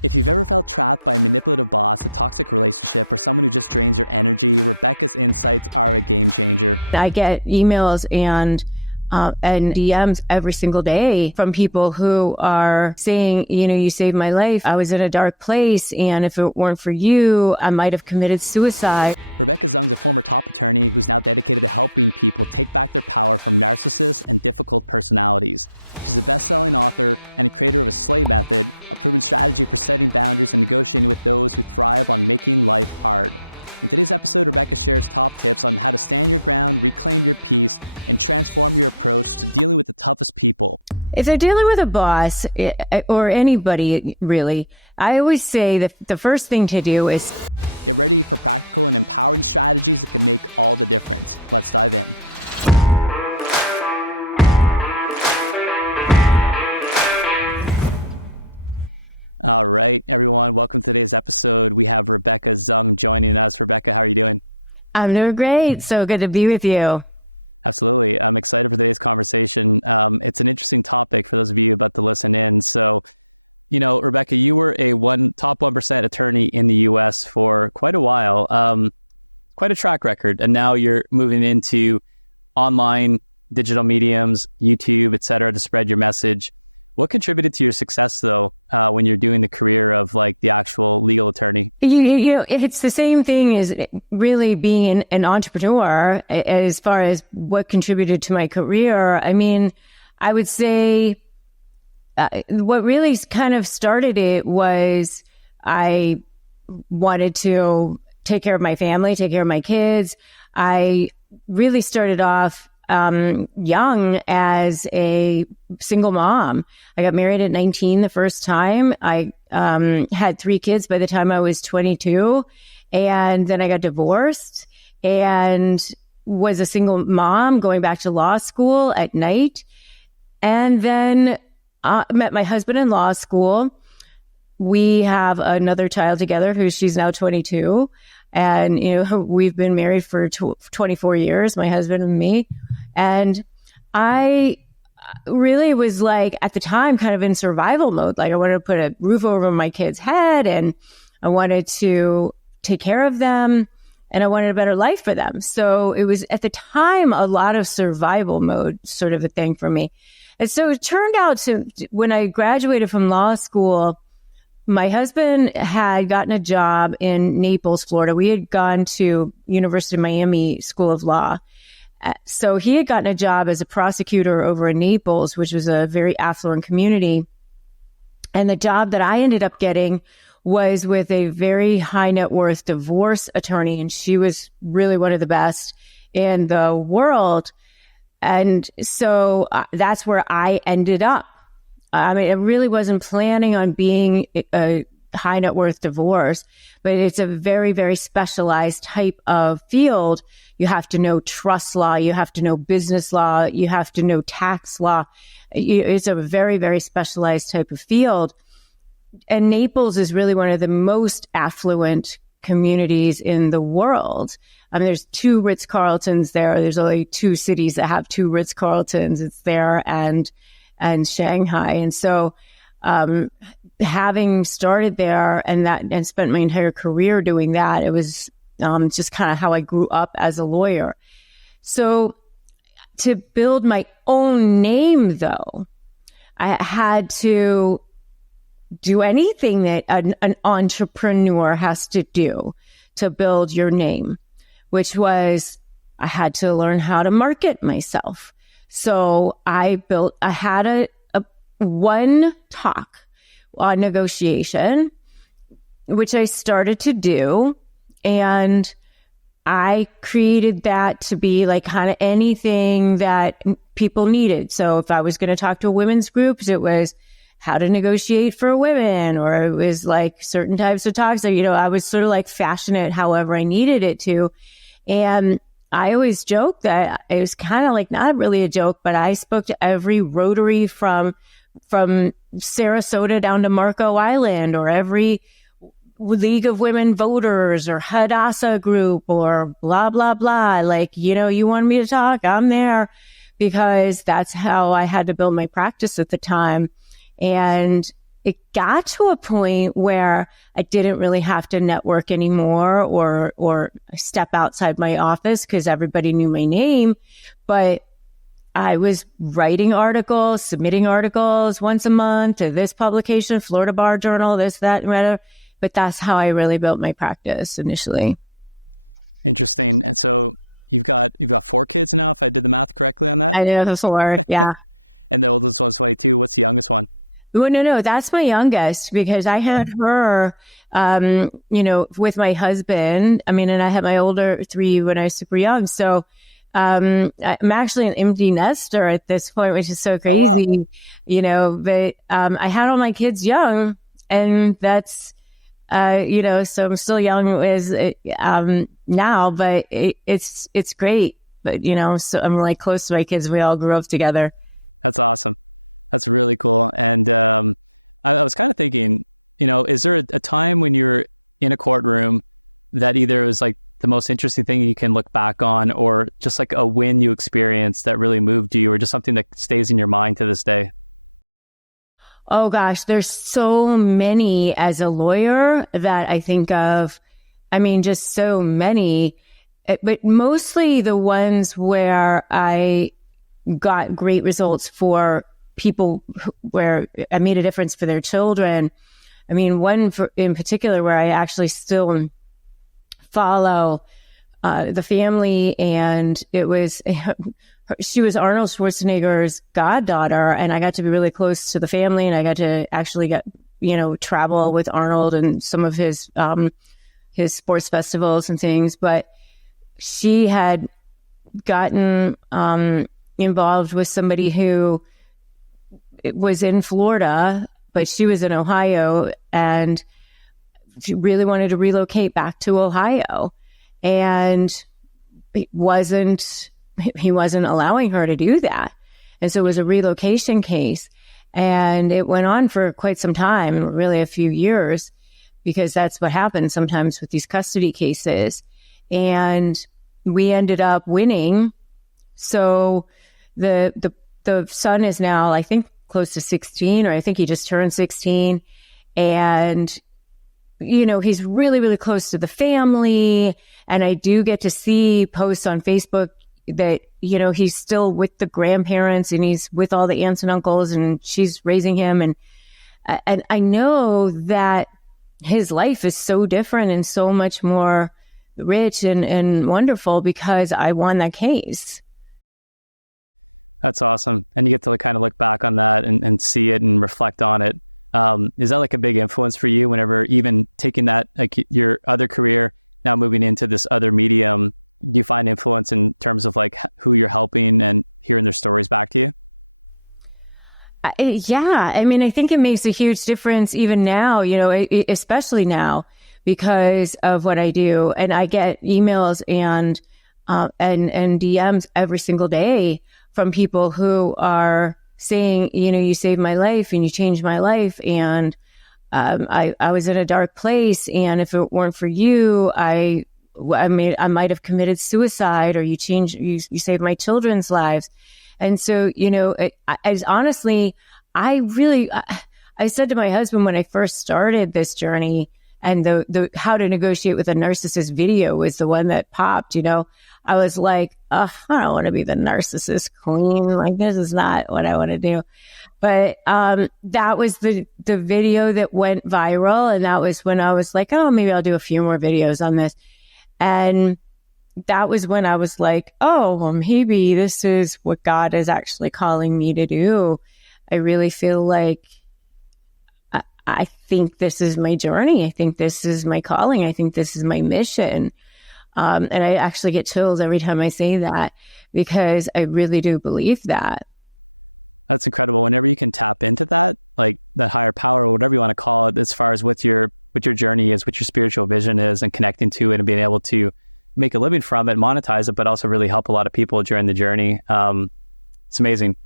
If you've ever felt trapped by a manipulative boss, a toxic relationship, or someone who just drains your energy, Rebecca's insights are a game changer. I get emails and DMs every single day from people who are saying, you saved my life. I was in a dark place, and if it weren't for you, I might have committed suicide. Rebecca Zung's a former top attorney who's now dedicated to helping people take back their power from narcissists and difficult personalities. She's a best-selling author and a creator of a S.L.A.Y method, a proven strategy for setting boundaries and negotiating with those who thrive on making life hard. In today's episode, Rebecca shares top tips on how to stand your ground, reclaim your peace, and transform your approach to dealing with the toughest people. If they're dealing with a boss, or anybody really, I always say that the first thing to do is get ready for practical and empowering strategies that can make all the difference. Let's dive in. All right, everyone. Welcome to today's episode. We have Rebecca Zung joining us. Rebecca, how are you doing? I'm doing great. So good to be with you. Absolutely. I'm excited for today's conversation. It's an interesting topic for those of you about to listen in. So, Rebecca, you were a top 1% attorney in the U.S. for quite a while, quite a track record. And now you're moving into online digital mediums, YouTube, et cetera, to spread your message. What contributed to your success, though, when you're doing the career of the actual legal attorney? It's the same thing as really being an entrepreneur as far as what contributed to my career. I mean, I would say what really kind of started it was I wanted to take care of my family, take care of my kids. I really started off young as a single mom. I got married at 19 the first time. I had 3 kids by the time I was 22. And then I got divorced and was a single mom going back to law school at night. And then met my husband in law school. We have another child together she's now 22. And, we've been married for 24 years, my husband and me. And I really was at the time, kind of in survival mode. I wanted to put a roof over my kid's head, and I wanted to take care of them, and I wanted a better life for them. So it was at the time a lot of survival mode sort of a thing for me. And so it turned out when I graduated from law school, my husband had gotten a job in Naples, Florida. We had gone to University of Miami School of Law. So he had gotten a job as a prosecutor over in Naples, which was a very affluent community. And the job that I ended up getting was with a very high net worth divorce attorney. And she was really one of the best in the world. And so that's where I ended up. I mean, I really wasn't planning on being a high net worth divorce, but it's a very, very specialized type of field. You have to know trust law. You have to know business law. You have to know tax law. It's a very, very specialized type of field. And Naples is really one of the most affluent communities in the world. I mean, there's 2 Ritz-Carltons there. There's only 2 cities that have 2 Ritz-Carltons. It's there and Shanghai. And so, having started there and spent my entire career doing that, it was just kind of how I grew up as a lawyer. So to build my own name, though, I had to do anything that an entrepreneur has to do to build your name, which was I had to learn how to market myself. So I had a one talk on negotiation, which I started to do. And I created that to be kind of anything that people needed. So if I was going to talk to women's groups, it was how to negotiate for women, or it was certain types of talks. So, I was sort of fashion it however I needed it to. And I always joke that it was kind of not really a joke, but I spoke to every Rotary from Sarasota down to Marco Island, or every League of Women Voters or Hadassah group or blah, blah, blah. You want me to talk? I'm there, because that's how I had to build my practice at the time. And it got to a point where I didn't really have to network anymore or step outside my office because everybody knew my name. But I was writing articles, submitting articles once a month to this publication, Florida Bar Journal, this, that, and whatever. But that's how I really built my practice initially. Interesting. And so you've got 4 kids now, if I did the math correctly on that? I know, that's a lot. Yeah. And the oldest one's 22. What's the youngest one? Well, no, that's my youngest because I had her, with my husband. I mean, and I had my older 3 when I was super young. So I'm actually an empty nester at this point, which is so crazy, but I had all my kids young, and that's, so I'm still young as now, but it's great. But, so I'm like close to my kids. We all grew up together. That's awesome. That's really cool. And I was kind of thinking, is there a time when you're in a courtroom that either was like the most interesting thing you can look back on, or just like a win you experienced that really moved you, or just something that stays in your mind to this day? Oh gosh, there's so many as a lawyer that I think of. I mean, just so many, but mostly the ones where I got great results for people where I made a difference for their children. I mean, one in particular where I actually still follow the family, and it was she was Arnold Schwarzenegger's goddaughter, and I got to be really close to the family, and I got to actually travel with Arnold and some of his sports festivals and things. But she had gotten involved with somebody who was in Florida, but she was in Ohio, and she really wanted to relocate back to Ohio, and he wasn't allowing her to do that. And so it was a relocation case, and it went on for quite some time, really a few years, because that's what happens sometimes with these custody cases. And we ended up winning. So the son is now, I think, close to 16, or I think he just turned 16. And, he's really, really close to the family. And I do get to see posts on Facebook that, he's still with the grandparents, and he's with all the aunts and uncles, and she's raising him. And I know that his life is so different and so much more rich and wonderful because I won that case. That's awesome. And you get to kind of look back on that and see it and reflect on it. Is that like a big influence for you whenever even taking that, like your other career, now moving into this other medium, do you find influence in terms of like who you're helping and hearing their stories back to you? Yeah. I mean, I think it makes a huge difference even now, especially now because of what I do. And I get emails and DMs every single day from people who are saying, you saved my life and you changed my life. And I was in a dark place. And if it weren't for you, I might have committed suicide, or you saved my children's lives. And so, honestly, I said to my husband when I first started this journey, and the how to negotiate with a narcissist video was the one that popped, I was like, I don't want to be the narcissist queen. Like, this is not what I want to do. But that was the video that went viral. And that was when I was like, oh, maybe I'll do a few more videos on this. And that was when I was like, oh, well, maybe this is what God is actually calling me to do. I really feel like I think this is my journey. I think this is my calling. I think this is my mission. And I actually get chills every time I say that because I really do believe that. That's incredible. Whenever you can tap into that, like that higher power or whatever you want to call it, as far as what your journey is, what your spiritual vision is, and connecting to it and being able to make a living from it, monetize it, but also really help a lot of people during the journey. It's amazing.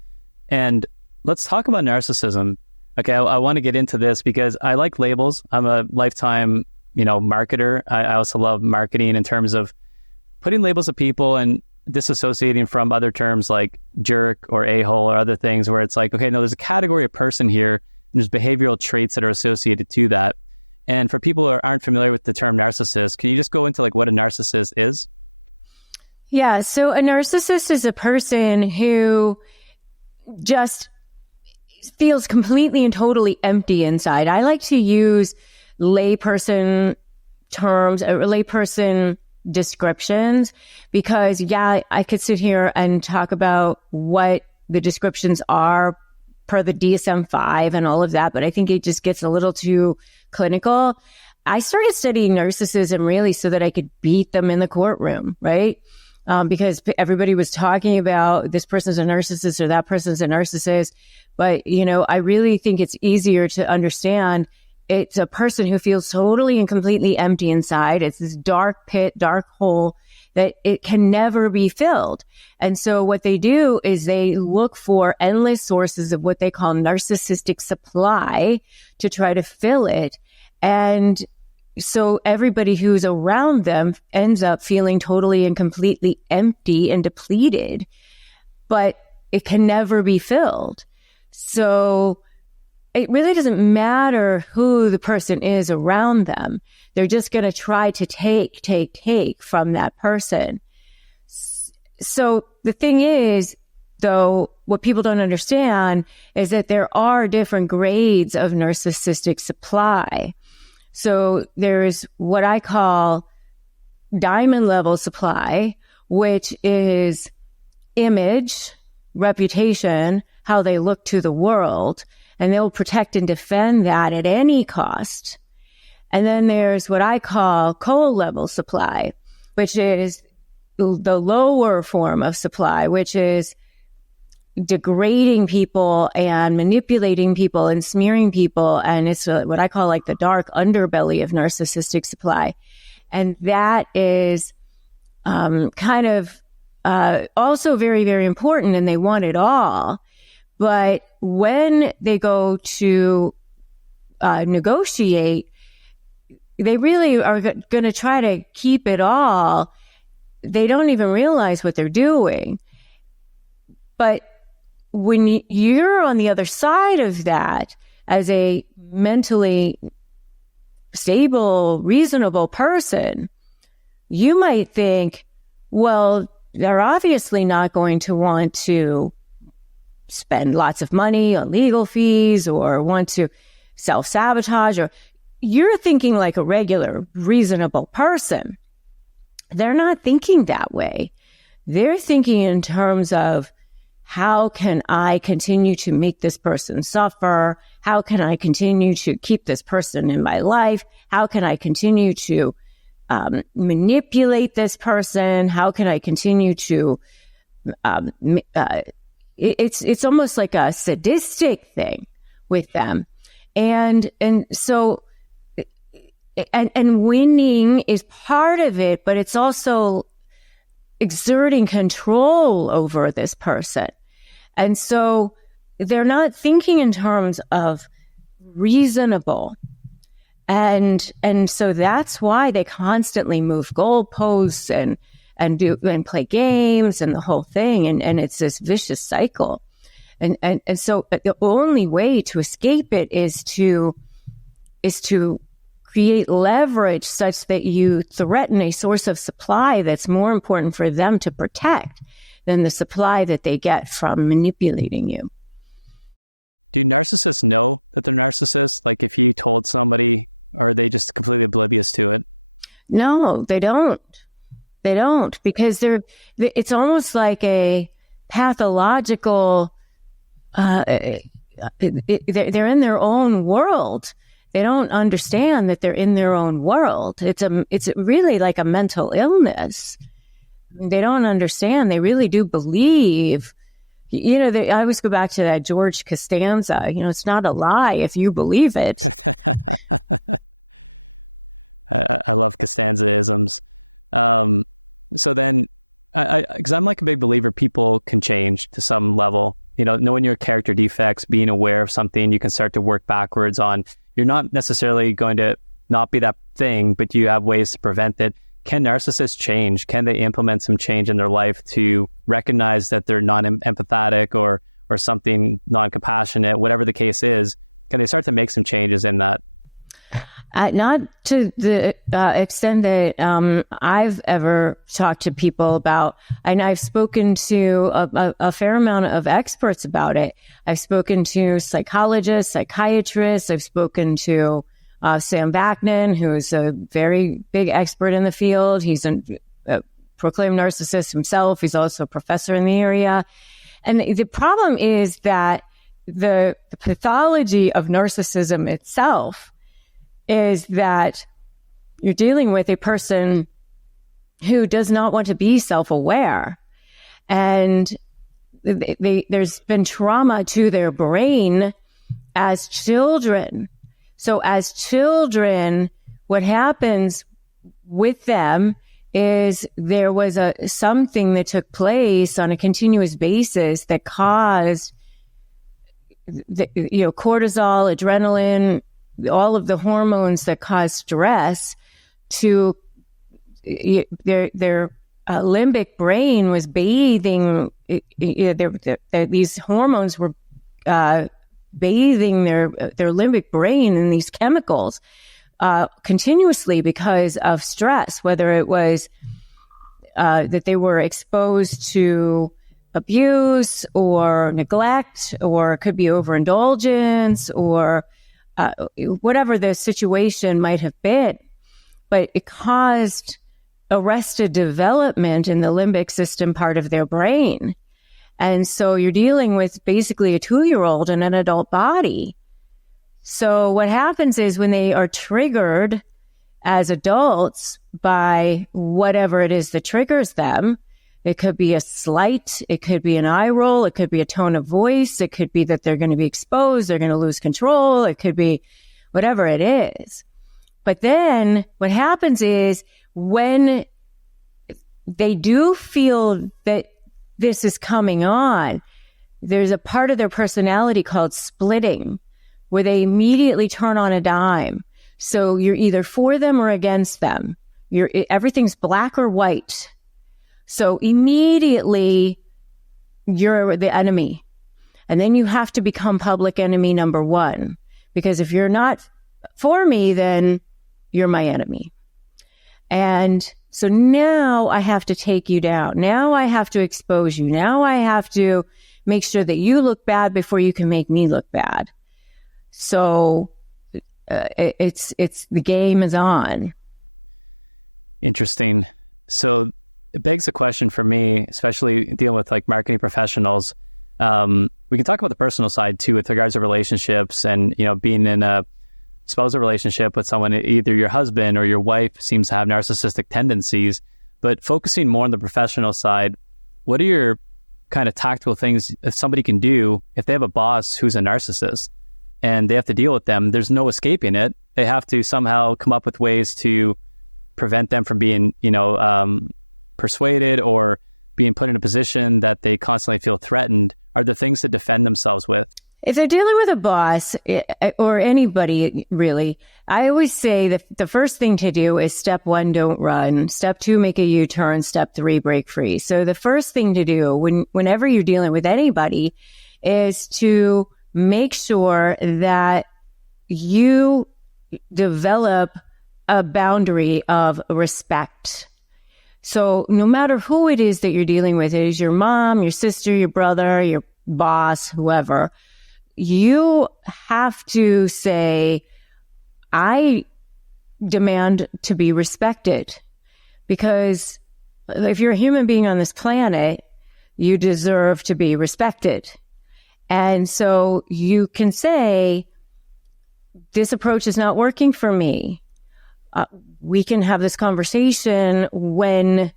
And let's talk about narcissism. Okay, I want to get into this because I like labels. I'm a lifetime, marketer. I also love marketing in terms of putting labels of people and disassociating from other terms like jerk or a-hole or other things where it's like, okay, no, there's a category of person here there's behavioral traits that are associated to that. And for people who aren't familiar with the term narcissist, can you just go into like what a narcissist is? Yeah. So a narcissist is a person who just feels completely and totally empty inside. I like to use layperson terms, layperson descriptions, because I could sit here and talk about what the descriptions are per the DSM-5 and all of that, but I think it just gets a little too clinical. I started studying narcissism really so that I could beat them in the courtroom, right? Because everybody was talking about this person's a narcissist or that person's a narcissist. But, I really think it's easier to understand it's a person who feels totally and completely empty inside. It's this dark pit, dark hole that it can never be filled. And so what they do is they look for endless sources of what they call narcissistic supply to try to fill it. And so everybody who's around them ends up feeling totally and completely empty and depleted, but it can never be filled. So it really doesn't matter who the person is around them. They're just going to try to take from that person. So the thing is, though, what people don't understand is that there are different grades of narcissistic supply. So there's what I call diamond level supply, which is image, reputation, how they look to the world, and they'll protect and defend that at any cost. And then there's what I call coal level supply, which is the lower form of supply, which is degrading people and manipulating people and smearing people. And it's what I call like the dark underbelly of narcissistic supply. And that is kind of also very, very important, and they want it all. But when they go to negotiate, they really are going to try to keep it all. They don't even realize what they're doing. But when you're on the other side of that as a mentally stable, reasonable person, you might think, well, they're obviously not going to want to spend lots of money on legal fees or want to self-sabotage, or you're thinking like a regular, reasonable person. They're not thinking that way. They're thinking in terms of, how can I continue to make this person suffer? How can I continue to keep this person in my life? How can I continue to manipulate this person? How can I continue to it's almost like a sadistic thing with them. And so winning is part of it, but it's also exerting control over this person. And so they're not thinking in terms of reasonable. And so that's why they constantly move goalposts and play games and the whole thing. And it's this vicious cycle. And so the only way to escape it is to create leverage such that you threaten a source of supply that's more important for them to protect than the supply that they get from manipulating you. Do narcissists know that they're narcissists? Like if you told somebody, or are they just completely oblivious to it? No, they don't. They don't, because it's almost like a pathological, they're in their own world. They don't understand that they're in their own world. It's really like a mental illness. They don't understand. They really do believe, I always go back to that George Costanza, it's not a lie if you believe it. I love Costanza-isms. So then, because I'm like a big believer, people can change to some level. Knowing your character defects, being aware of something, you can start to work backwards on. You're not necessarily going to not be that thing, but you have ways to prevent it. Can narcissists change? Can they implement some change in their life to recognize that they're non-empathetic or something non-compassionate, whatever the case is? Can they start to make some changes in that? Not to the extent that I've ever talked to people about, and I've spoken to a fair amount of experts about it. I've spoken to psychologists, psychiatrists. I've spoken to Sam Vaknin, who's a very big expert in the field. He's a proclaimed narcissist himself. He's also a professor in the area. And the problem is that the pathology of narcissism itself is that you're dealing with a person who does not want to be self-aware. And there's been trauma to their brain as children. So as children, what happens with them is there was something that took place on a continuous basis that caused cortisol, adrenaline, all of the hormones that cause stress to their limbic brain was bathing. These hormones were bathing their limbic brain in these chemicals continuously because of stress, whether it was that they were exposed to abuse or neglect, or it could be overindulgence, or whatever the situation might have been. But it caused arrested development in the limbic system part of their brain. And so you're dealing with basically a 2-year-old in an adult body. So what happens is when they are triggered as adults by whatever it is that triggers them, it could be a slight, it could be an eye roll, it could be a tone of voice, it could be that they're going to be exposed, they're going to lose control, it could be whatever it is. But then what happens is when they do feel that this is coming on, there's a part of their personality called splitting, where they immediately turn on a dime. So you're either for them or against them. Everything's black or white. So immediately you're the enemy. And then you have to become public enemy number one. Because if you're not for me, then you're my enemy. And so now I have to take you down. Now I have to expose you. Now I have to make sure that you look bad before you can make me look bad. So it's the game is on. Interesting. So it begs a question for me, especially dealing with like marketing professionals. We can talk about the personal side too, with regards to relationships and, being in a spousal relationship with someone, either your husband or your wife seems to have narcissistic tendencies, but focusing more on the professional side, what are your kind of tactical things that somebody can do if they have a boss who's a narcissist and they have to deal with them? There's no escaping it. They have to somehow come up with ways to prevent them from being, persuaded or being put in a position that they constantly feel threatened. Are there things to defend themselves with? If they're dealing with a boss or anybody, really, I always say that the first thing to do is step 1, don't run. Step 2, make a U-turn. Step 3, break free. So the first thing to do whenever you're dealing with anybody is to make sure that you develop a boundary of respect. So no matter who it is that you're dealing with, it is your mom, your sister, your brother, your boss, whoever, you have to say, I demand to be respected. Because if you're a human being on this planet, you deserve to be respected. And so you can say, this approach is not working for me. We can have this conversation when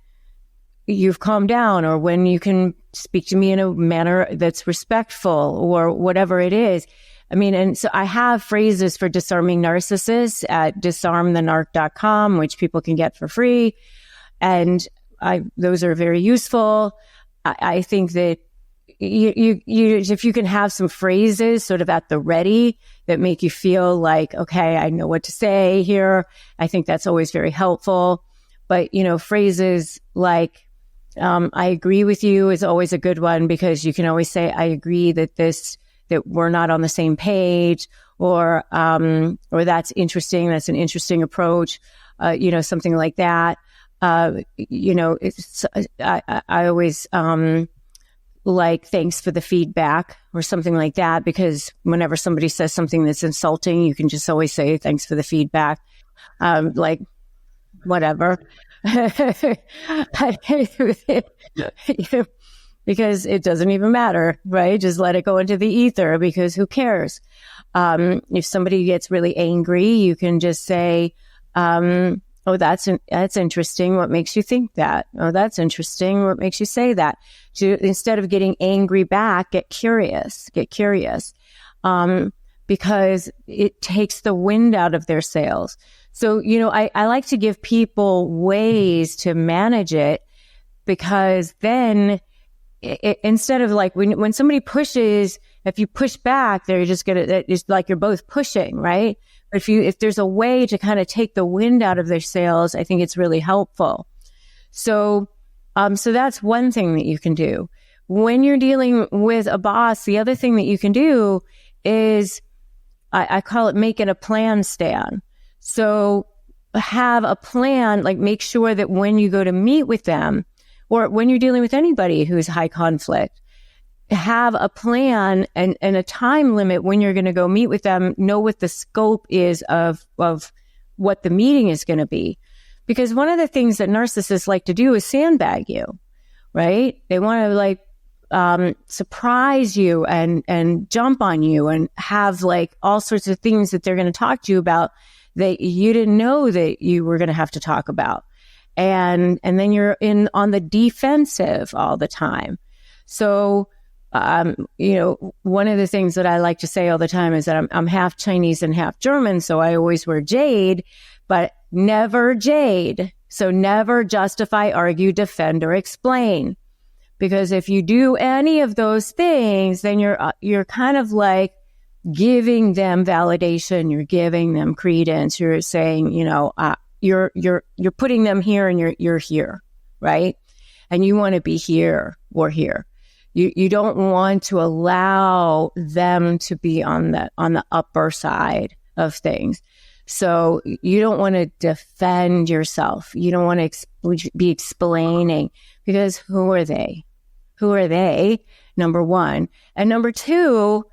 you've calmed down, or when you can speak to me in a manner that's respectful, or whatever it is. I mean, and so I have phrases for disarming narcissists at disarmthenarc.com, which people can get for free. And those are very useful. I think that you if you can have some phrases sort of at the ready that make you feel like, okay, I know what to say here, I think that's always very helpful. But, phrases like, I agree with you is always a good one, because you can always say, I agree that this that we're not on the same page, or that's interesting. That's an interesting approach. Something like that. I always, like, thanks for the feedback or something like that, because whenever somebody says something that's insulting, you can just always say, thanks for the feedback. Like, whatever. Because it doesn't even matter, right? Just let it go into the ether, because who cares? If somebody gets really angry, you can just say, oh, that's interesting. What makes you think that? Oh, that's interesting. What makes you say that? Instead of getting angry back, get curious. Because it takes the wind out of their sails. So, I like to give people ways to manage it, because then instead of like when somebody pushes, if you push back, they're just it's like you're both pushing, right? But if there's a way to kind of take the wind out of their sails, I think it's really helpful. So that's one thing that you can do. When you're dealing with a boss, the other thing that you can do is, I call it making a plan stand. So have a plan, like make sure that when you go to meet with them, or when you're dealing with anybody who's high conflict, have a plan and a time limit when you're going to go meet with them. Know what the scope is of what the meeting is going to be. Because one of the things that narcissists like to do is sandbag you, right? They want to surprise you and jump on you and have like all sorts of things that they're going to talk to you about that you didn't know that you were going to have to talk about. And then you're on the defensive all the time. So, one of the things that I like to say all the time is that I'm half Chinese and half German. So I always wear jade, but never jade. So never justify, argue, defend, or explain. Because if you do any of those things, then you're kind of like giving them validation. You're giving them credence. You're saying, you're putting them here and you're here, right? And you want to be here or here. You don't want to allow them to be on the upper side of things. So you don't want to defend yourself. You don't want to be explaining, because who are they? Who are they? Number one. And number two,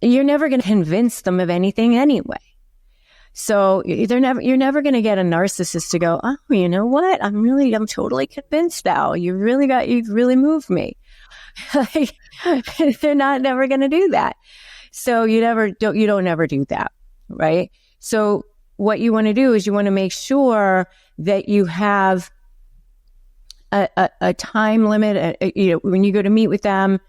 you're never going to convince them of anything anyway. So you're never going to get a narcissist to go, oh, you know what? I'm totally convinced now. You've really moved me. They're never going to do that. So you don't never do that. Right. So what you want to do is you want to make sure that you have a time limit, when you go to meet with them,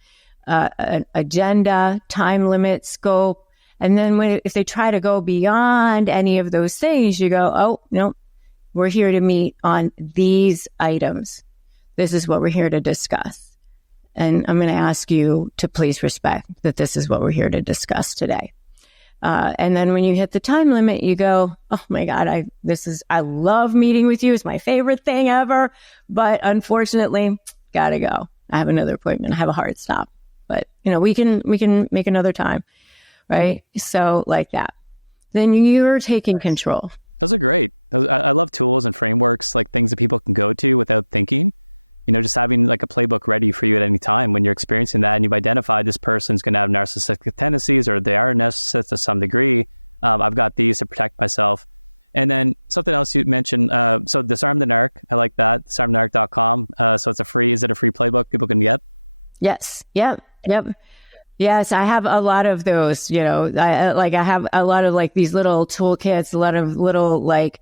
an agenda, time limit, scope. And then if they try to go beyond any of those things, you go, oh, no, we're here to meet on these items. This is what we're here to discuss. And I'm going to ask you to please respect that this is what we're here to discuss today. And then when you hit the time limit, you go, oh my God, I love meeting with you. It's my favorite thing ever. But unfortunately, gotta go. I have another appointment. I have a hard stop. But, we can make another time. Right? So like that. Then you're taking control. Those are great. I love tools and frameworks, like things that people can go to without thinking. Just having like a playbook ready for you at any time when you're experiencing that and you've identified this person's going to have narcissistic tendencies or they are a narcissist to some degree. I've got these to protect myself. And then something else you mentioned, so Disarm the Narc. I like that. disarmthenarc.com. So is it a free playbook people can get? Yes. Yep. Yes, I have a lot of those, I have a lot of like these little toolkits, a lot of little like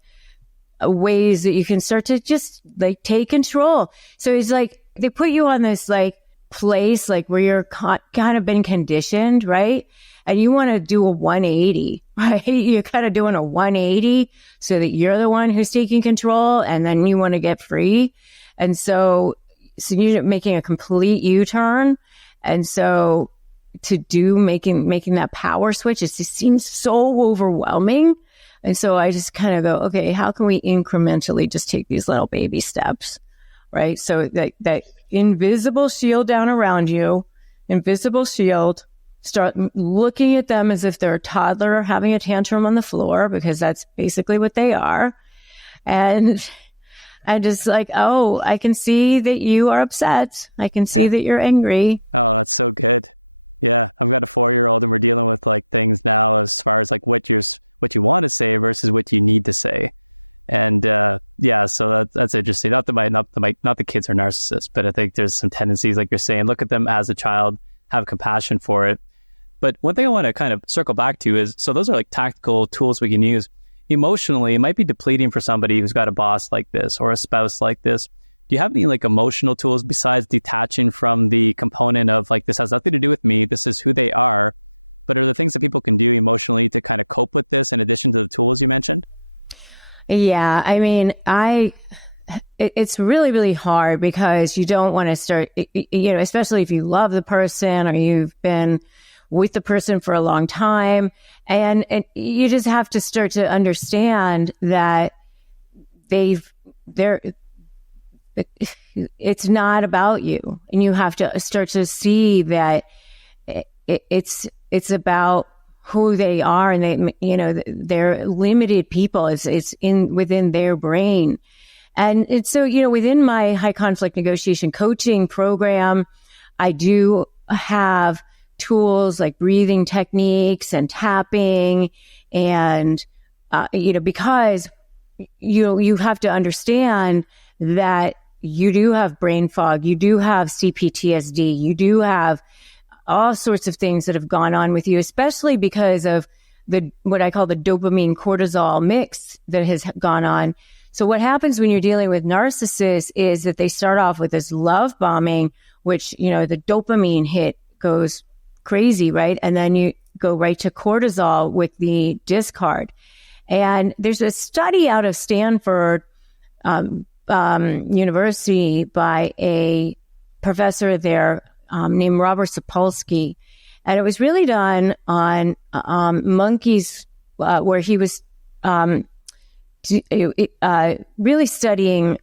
ways that you can start to just like take control. So it's like they put you on this like place like where you're kind of been conditioned, right? And you want to do a 180, right? You're kind of doing a 180 so that you're the one who's taking control, and then you want to get free. And so you're making a complete U-turn. And so making that power switch, it just seems so overwhelming. And so I just kind of go, okay, how can we incrementally just take these little baby steps, right? So that invisible shield down around you, invisible shield, start looking at them as if they're a toddler having a tantrum on the floor, because that's basically what they are. And I'm just like, oh, I can see that you are upset. I can see that you're angry. Oh, that's so good. Yeah, I've got a 4-year-old, and we're dealing with like things now as far as like what you want to say versus what you need to say. And yeah, so that's interesting. Not the kids are narcissists, but I think there's some tendencies, like you're saying, look at them as a child, have compassion for it. But one thing I want to kind of circle back to is, so those are like tactical tools we can use. Emotionally, it might be depleting for somebody who's got a boss like this or a spouse like this. Do you have any like emotional tools besides detaching from the component of like, this has nothing to do with me, this is who they are, but are there things that people can do emotionally to kind of cope with this in addition to the tools you mentioned? Yeah, I mean, it's really, really hard, because you don't want to start, especially if you love the person or you've been with the person for a long time, and you just have to start to understand that it's not about you, and you have to start to see that it's about who they are, and they're limited people. It's within their brain. And it's so, within my high conflict negotiation coaching program, I do have tools like breathing techniques and tapping, and, because you have to understand that you do have brain fog, you do have CPTSD, you do have all sorts of things that have gone on with you, especially because of what I call the dopamine cortisol mix that has gone on. So what happens when you're dealing with narcissists is that they start off with this love bombing, which, the dopamine hit goes crazy, right? And then you go right to cortisol with the discard. And there's a study out of Stanford University by a professor there named Robert Sapolsky. And it was really done on monkeys where he was really studying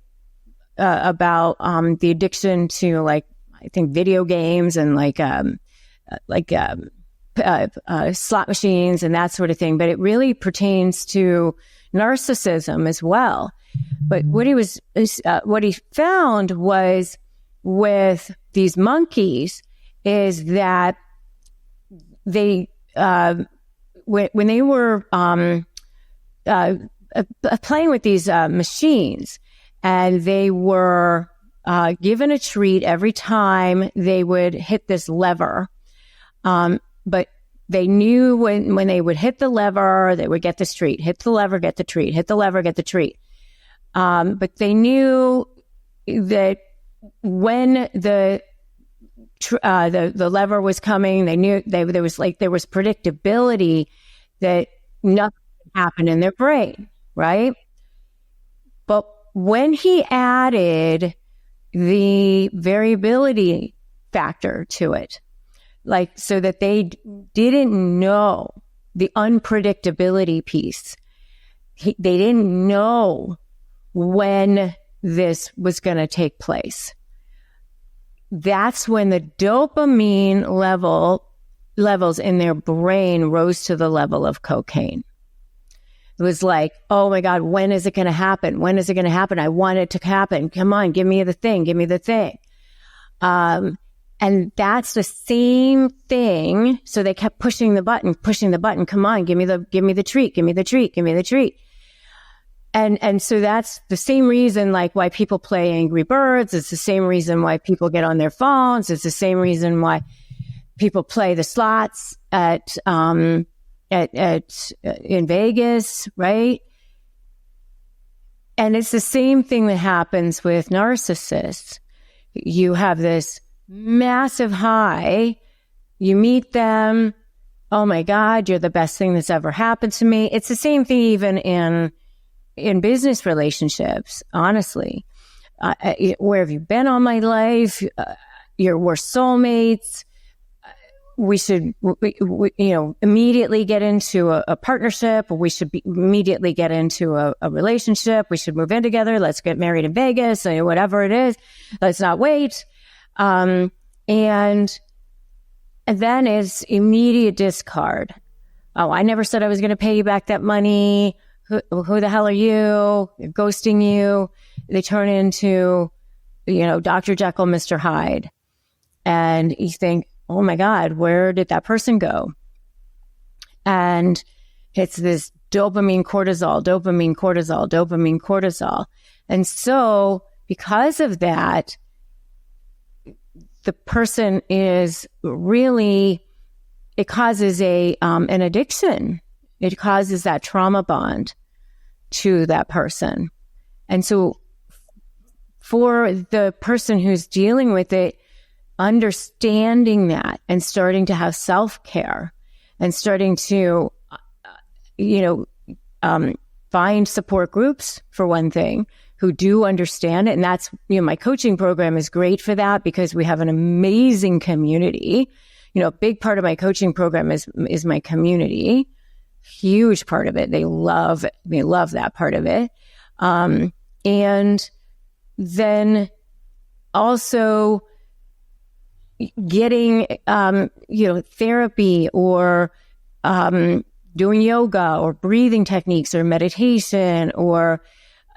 about the addiction to, like, I think video games and slot machines and that sort of thing. But it really pertains to narcissism as well. But what he found was with these monkeys is that they when they were playing with these machines, and they were given a treat every time they would hit this lever, but they knew when they would hit the lever, they would get this treat. Hit the lever, get the treat. Hit the lever, get the treat. But they knew that when the lever was coming, they knew there was predictability that nothing happened in their brain, right? But when he added the variability factor to it, like, so that they didn't know the unpredictability piece, they didn't know when this was going to take place. That's when the dopamine levels in their brain rose to the level of cocaine. It was like, oh my God, when is it going to happen? When is it going to happen? I want it to happen. Come on, give me the thing. Give me the thing. And that's the same thing. So they kept pushing the button. Come on, give me the treat. Give me the treat. Give me the treat. And so that's the same reason, like, why people play Angry Birds. It's the same reason why people get on their phones. It's the same reason why people play the slots in Vegas, right? And it's the same thing that happens with narcissists. You have this massive high. You meet them. Oh my God, you're the best thing that's ever happened to me. It's the same thing even in business relationships, honestly. Where have you been all my life? We're soulmates. We should, immediately get into a partnership. We should immediately get into a relationship. We should move in together. Let's get married in Vegas, whatever it is. Let's not wait. And And then it's immediate discard. Oh, I never said I was going to pay you back that money. Who the hell are you? They're ghosting you. They turn into, Dr. Jekyll, Mr. Hyde. And you think, oh my God, where did that person go? And it's this dopamine, cortisol. And so because of that, the person is really, it causes an addiction. It causes that trauma bond to that person. And so for the person who's dealing with it, understanding that and starting to have self-care and starting to, find support groups, for one thing, who do understand it. And that's, my coaching program is great for that because we have an amazing community. A big part of my coaching program is my community. Huge part of it. They love that part of it. And then also getting, therapy or, doing yoga or breathing techniques or meditation or,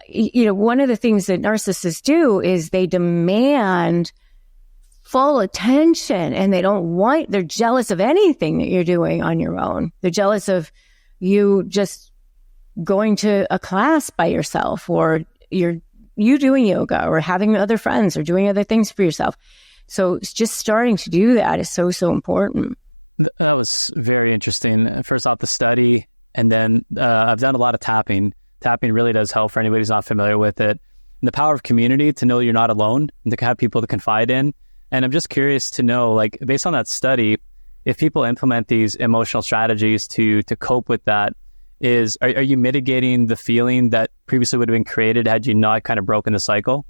one of the things that narcissists do is they demand full attention and they're jealous of anything that you're doing on your own. They're jealous of you just going to a class by yourself or you doing yoga or having other friends or doing other things for yourself. So it's just starting to do that is so, so important. That was very interesting. First off, the study, and then I've done a lot of tapping. Tapping really does help for anybody who's not familiar with it. And the power of community, to know you're not alone and to have people to confide in. And I'm just curious to know, based on that study, if people implement these emotional strategies to cope with that, are you mitigating the feeling that previously would have been created had you not kind of broken the cycle?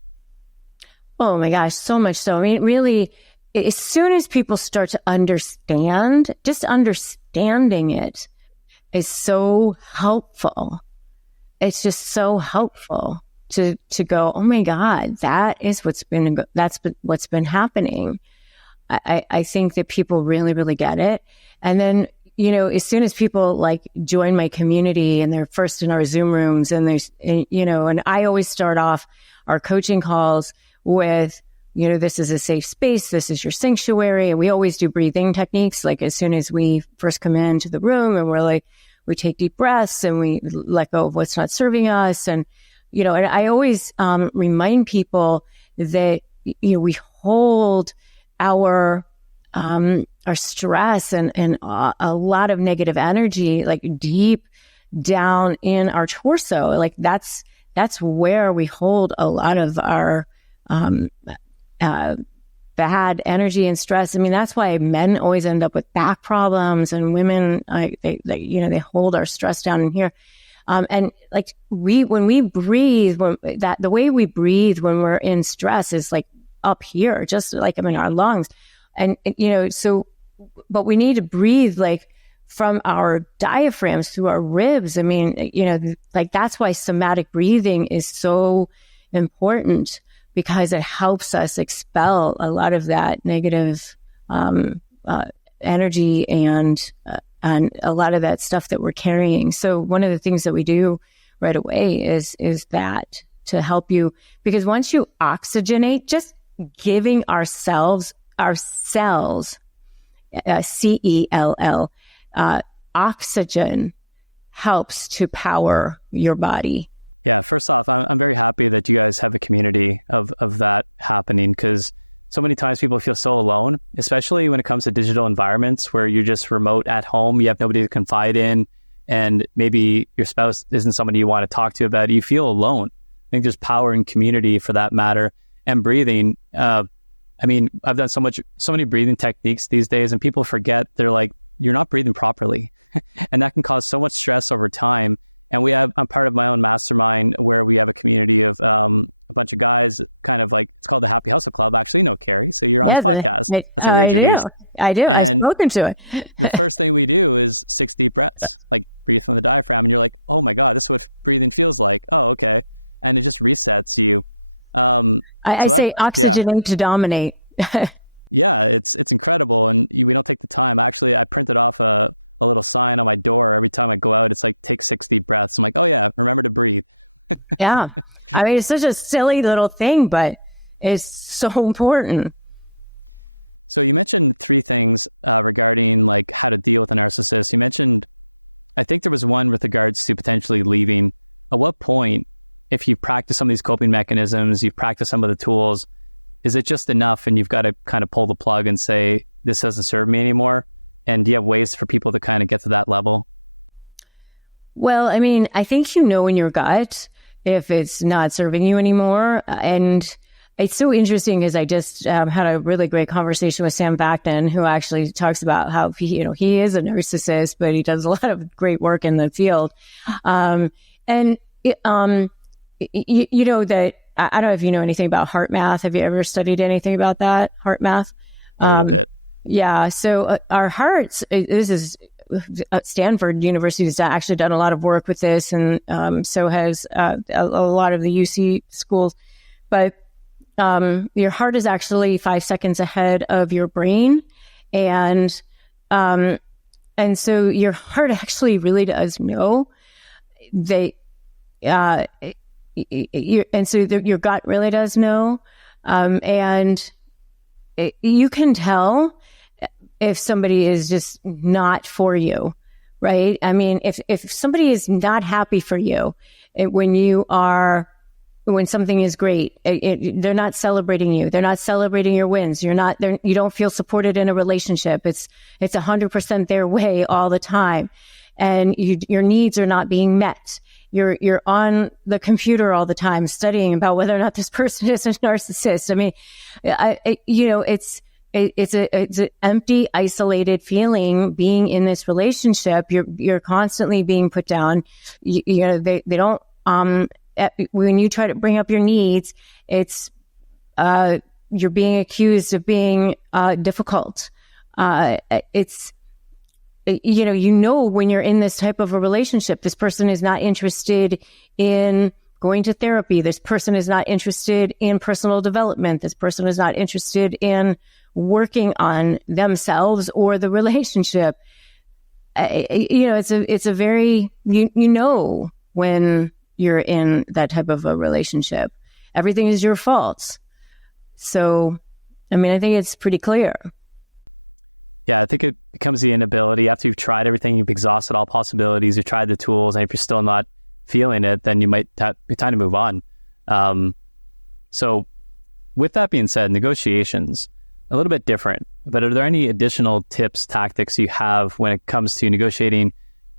Oh my gosh, so much so. I mean, really, as soon as people start to understand, just understanding it is so helpful. It's just so helpful to go, oh my God, that's what's been happening. I think that people really, really get it. And then, as soon as people join my community and they're first in our Zoom rooms and and I always start off our coaching calls with, this is a safe space. This is your sanctuary. And we always do breathing techniques. As soon as we first come into the room and we take deep breaths and we let go of what's not serving us. And, and I always remind people that, we hold our stress and a lot of negative energy, deep down in our torso. That's where we hold a lot of our, bad energy and stress. I mean, that's why men always end up with back problems and women, they hold our stress down in here. And when we breathe, the way we breathe when we're in stress is up here, just in our lungs. And, but we need to breathe from our diaphragms through our ribs. I mean, that's why somatic breathing is so important, because it helps us expel a lot of that negative energy and a lot of that stuff that we're carrying. So one of the things that we do right away is that to help you, because once you oxygenate, just giving our cells, CELL, oxygen helps to power your body. Yeah, first off, I'm very happy that you guys have a community of that happening, because so many times people feel so alone, especially when it comes to digital environments where you're just remote at home, you have nobody to confide in, and maybe your spouse isn't somebody you want to talk to about it. You feel alone. I think there's power in community for that matter. And breathing, I've done so many breathing techniques these days, and people forget, they're like, you're not breathing properly. And that can cause so much stress over time. And I'm part of my own mastermind where we have a community of a bunch of guys, kind of it's called the Happy Hustle Club. Actually, no, Carrie. So you're on this podcast. That's how we're introduced. I do. I've spoken to it. The first thing we do is 6 deep breaths, breathe from the diaphragm. And you're like, oh my God, this is what breathing feels like. Oh, okay. And it just resets you. I say oxygenate to dominate. Yeah, it's incredible. And we don't take the time. Actually, I printed off a little sign on my door. Every time I go out, it's like, take 6 deep breaths. I'm like, oh yeah, remember to breathe. Yeah. I mean, it's such a silly little thing, but it's so important. So you mentioned 3 things regarding like how to deal with a narcissist. You mentioned, I think there was one with regards to potentially leaving. At what point, if you practice some of these coping mechanisms, you've practiced some of the tools, is it just enough and you've got to kind of pull the plug and say, this doesn't serve me anymore? And do you have ways for people to kind of get to that level? Well, I mean, I think in your gut if it's not serving you anymore. And it's so interesting because I just had a really great conversation with Sam Vaknin, who actually talks about how he is a narcissist, but he does a lot of great work in the field. That I don't know if you know anything about heart math. Have you ever studied anything about that, heart math? A little bit. Yeah. So our hearts, this is Stanford University has actually done a lot of work with this, and so has a lot of the UC schools. But your heart is actually 5 seconds ahead of your brain, and so your heart actually really does know. Your gut really does know, and you can tell if somebody is just not for you, right? I mean, if somebody is not happy for you, when something is great, they're not celebrating you. They're not celebrating your wins. You don't feel supported in a relationship. It's 100% their way all the time. And your needs are not being met. You're on the computer all the time studying about whether or not this person is a narcissist. I mean, it's an empty, isolated feeling being in this relationship. You're constantly being put down. They don't, when you try to bring up your needs, it's, you're being accused of being, difficult. It's, when you're in this type of a relationship, this person is not interested in going to therapy. This person is not interested in personal development. This person is not interested in working on themselves or the relationship. It's a very, when you're in that type of a relationship, everything is your fault. So, I mean, I think it's pretty clear. Yeah, I think it becomes the inability after you've tried everything, you've exhausted all possibilities, you've tried the tools, and if you're still not feeling it, then you might be time to move on. So with that being said, negotiations, a little bit different, but are there any additional tips, tactics you have when it comes to negotiating,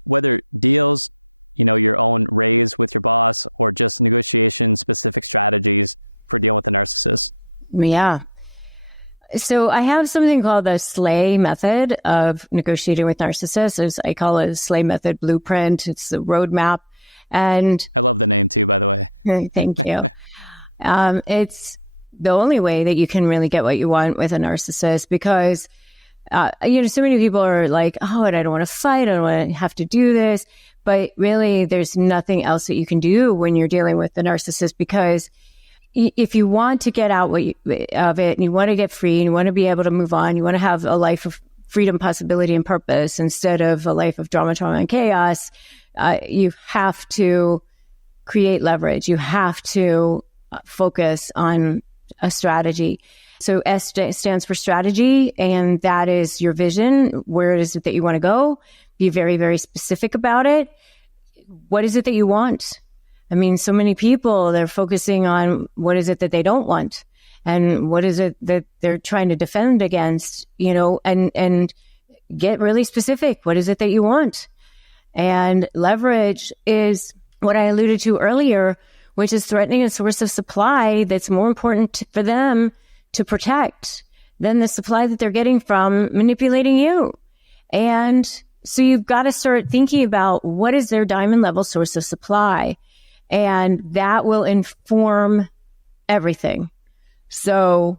whether deals, your own raise with your boss, or just negotiation specific strategies for dealing with a narcissist? Yeah. So I have something called the S.L.A.Y method of negotiating with narcissists. I call it a S.L.A.Y method blueprint. It's the roadmap. And I love the name too, by the way. Thank you. It's the only way that you can really get what you want with a narcissist, because, so many people are like, oh, I don't want to fight. I don't want to have to do this. But really, there's nothing else that you can do when you're dealing with the narcissist, because if you want to get out of it, and you want to get free, and you want to be able to move on, you want to have a life of freedom, possibility, and purpose instead of a life of drama, trauma, and chaos, you have to create leverage. You have to focus on a strategy. So S stands for strategy, and that is your vision. Where is it that you want to go? Be very, very specific about it. What is it that you want? I mean, so many people, they're focusing on what is it that they don't want, and what is it that they're trying to defend against, and get really specific. What is it that you want? And leverage is what I alluded to earlier, which is threatening a source of supply that's more important for them to protect than the supply that they're getting from manipulating you. And so you've got to start thinking about what is their diamond level source of supply. And that will inform everything. So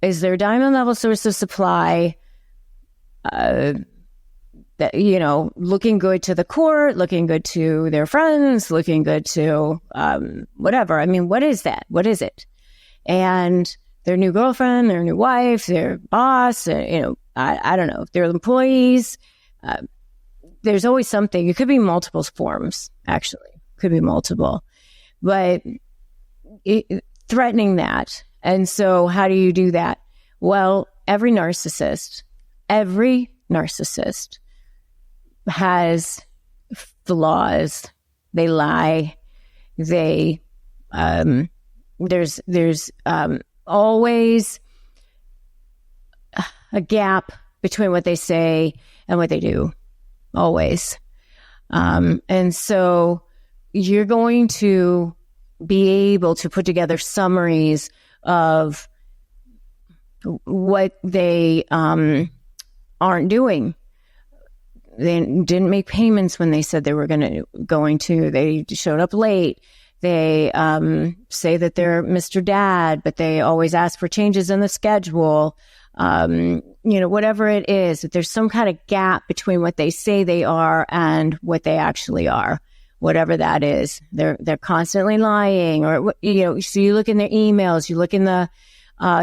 is their diamond level source of supply, looking good to the court, looking good to their friends, looking good to whatever? I mean, what is that? What is it? And their new girlfriend, their new wife, their boss, I don't know, their employees. There's always something. It could be multiple forms, actually. Could be multiple. But threatening that. And so how do you do that? Well, every narcissist has flaws. They lie. They, there's always a gap between what they say and what they do. Always. And so you're going to be able to put together summaries of what they aren't doing. They didn't make payments when they said they were going to. They showed up late. They say that they're Mr. Dad, but they always ask for changes in the schedule. Whatever it is, that there's some kind of gap between what they say they are and what they actually are. Whatever that is, they're constantly lying, or so you look in their emails, you look in the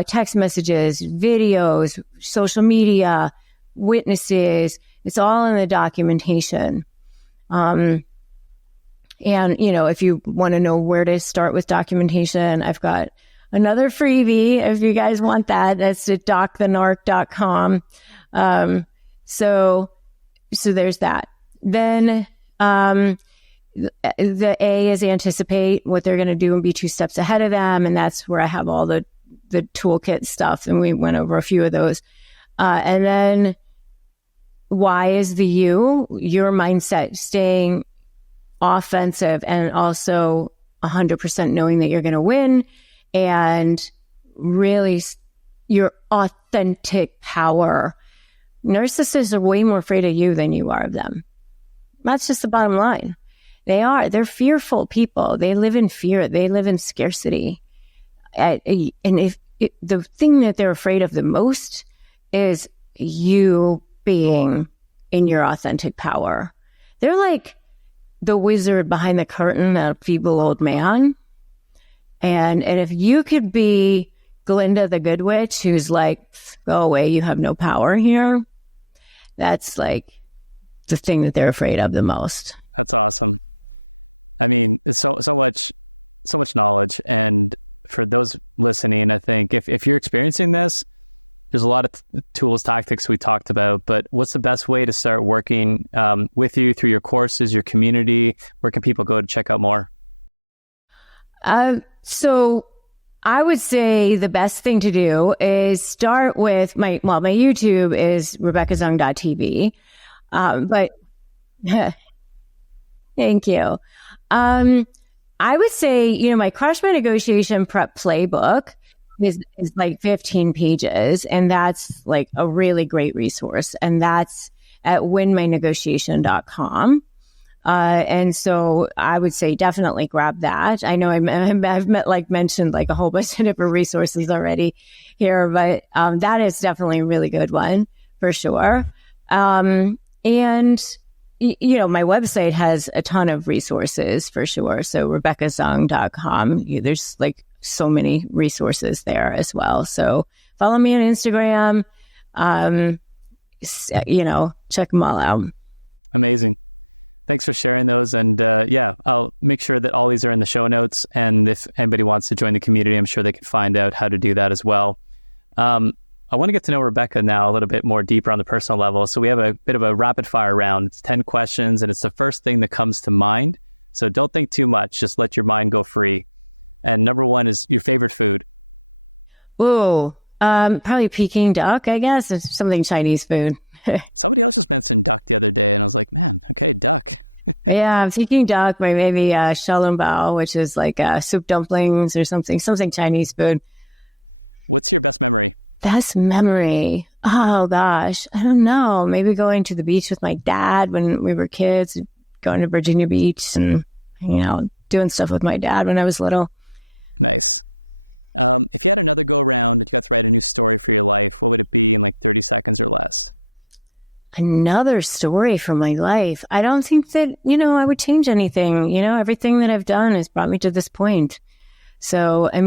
text messages, videos, social media, witnesses. It's all in the documentation. And if you want to know where to start with documentation, I've got another freebie if you guys want that. That's at docthenarc.com. So there's that. Then the A is anticipate what they're going to do and be 2 steps ahead of them. And that's where I have all the toolkit stuff. And we went over a few of those. And then Y is the U, your mindset, staying offensive and also 100% knowing that you're going to win, and really your authentic power. Narcissists are way more afraid of you than you are of them. That's just the bottom line. They're fearful people. They live in fear. They live in scarcity. And the thing that they're afraid of the most is you being in your authentic power. They're like the wizard behind the curtain, a feeble old man. And if you could be Glinda the Good Witch, who's like, go away, you have no power here. That's like the thing that they're afraid of the most. That's awesome. I mean, so much knowledge. And for those listening, I think if you're experiencing this, there's a lot of tools, tactics we talked about, but what's the best way to start working with you through your courses, your community? Where can people go to check out more? So I would say the best thing to do is start with my YouTube is RebeccaZung.tv. But thank you. I would say, my Crush My Negotiation Prep Playbook is like 15 pages, and that's like a really great resource. And that's at winmynegotiation.com. And so I would say definitely grab that. I know I've mentioned like a whole bunch of different resources already here, but that is definitely a really good one for sure. And my website has a ton of resources for sure. So RebeccaZung.com. There's like so many resources there as well. So follow me on Instagram. Check them all out. Amazing. Thanks for sharing those. And I'll make sure that all these are in the show notes. And if anybody wants to join the community, I'm sure they can find out how to do that as well. I want to get to know Rebecca now a little bit more deeper on the personal level. So we have a bit of a rapid fire round. It's 10 questions, and it's the first thing that comes to mind. So don't think too much. Just let your mind go free. And number 1 is your favorite food. Ooh, probably Peking duck, I guess. It's something Chinese food. Somebody else just mentioned duck the other day, and I was like, man, okay, duck. Yeah, Peking duck, or maybe xiaolongbao, which is like soup dumplings or something Chinese food. What's your best memory? Best memory? Oh, gosh. I don't know. Maybe going to the beach with my dad when we were kids, going to Virginia Beach and, doing stuff with my dad when I was little. Nice. If you had another go around, if you got to write a new story for your life, what would it be in like 30 seconds or less? Another story for my life. I don't think that, I would change anything. Everything that I've done has brought me to this point. So, I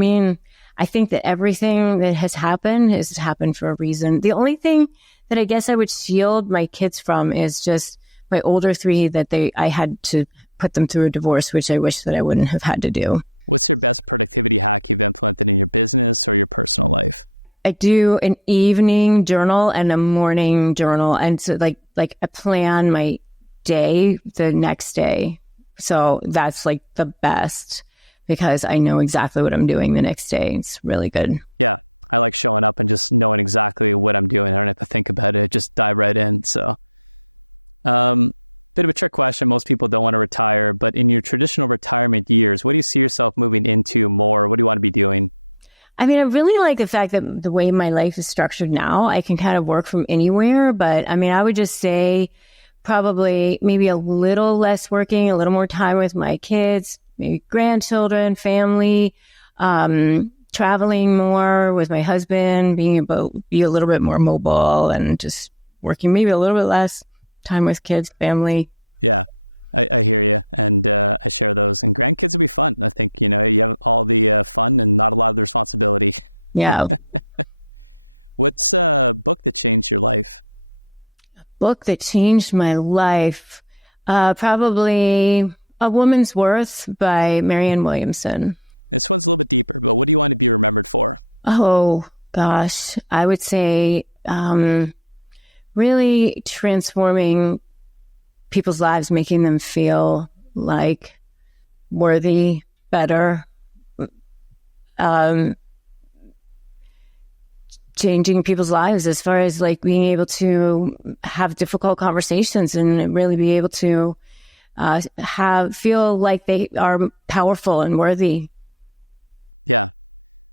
I think that everything that has happened for a reason. The only thing that I guess I would shield my kids from is just my older three that I had to put them through a divorce, which I wish that I wouldn't have had to do. What's your best productivity hack you've implemented in your business or your personal life? I do an evening journal and a morning journal. And so like I plan my day the next day. So that's like the best because I know exactly what I'm doing the next day. It's really good. Yeah. I like showing up and just knowing exactly what I'm doing. I don't have to think about it. Just dive right in. So, bit of a trick question. Most people don't want to retire, but in your traditional retirement years, what do you see yourself moving into more? What do you want to be doing? I mean, I really like the fact that the way my life is structured now, I can kind of work from anywhere. But I mean, I would just say probably maybe a little less working, a little more time with my kids, maybe grandchildren, family, traveling more with my husband, being able to be a little bit more mobile and just working maybe a little bit less time with kids, family. Yeah, I hear you. And I share those. And grandkids would be fun. I think, you have all the fun and not a lot of the responsibility. Yeah. What's a book that changed your life? A book that changed my life? Probably A Woman's Worth by Marianne Williamson. This one's a little bit deeper, but what do you want to be remembered for? Oh, gosh. I would say really transforming people's lives, making them feel like worthy, better, changing people's lives as far as like being able to have difficult conversations and really be able to feel like they are powerful and worthy. Yeah.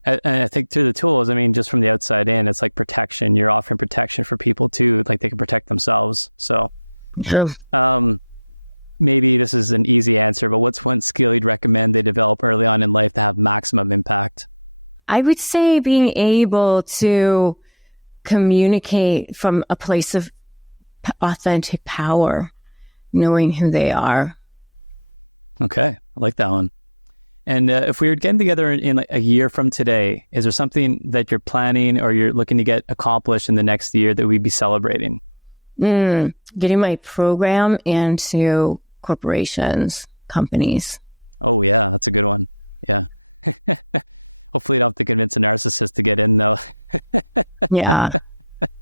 And I think through the tools, I mean, just from the outside in, it's like protection. You're offering protection for people too, like they can protect themselves. So maybe this is an easy answer, but what's one skill you'd recommend they develop early on in life to have maximum impact? I would say being able to communicate from a place of authentic power, knowing who they are. Okay, I like that one. And if we were getting together in like a year from today, is there something that you're planning or you're looking to get accomplished in the next year that we'd be celebrating? Getting my program into corporations, companies. Oh, yeah, that's a good one. Yeah. Hopefully you don't have to convince a narcissist to get in, though. Yeah,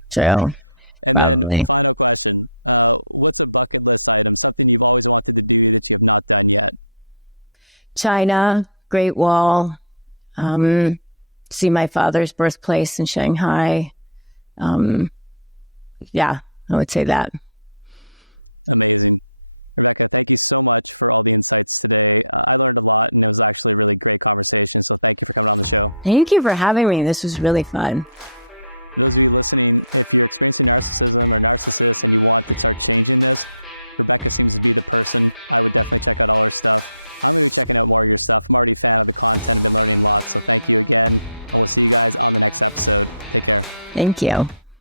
true. And then final question. What's a bucket list item, something you've always wanted to do that you have not done yet? China, Great Wall, see my father's birthplace in Shanghai. Yeah, I would say that. Amazing. Rebecca, thank you so much for all the insights today. I learned a lot and it was actually a really great conversation. So thank you for coming on the show. Thank you for having me. This was really fun. For those of you listening, if you're experiencing narcissism or narcissists and you want to start changing this, Rebecca seems to be the person. I would definitely check out all her stuff. I'm going to be checking out more of your stuff. I'm already a fan of the content. I've been learning lots. So thank you again. And we'll see you guys on the next episode. Take care. Thank you.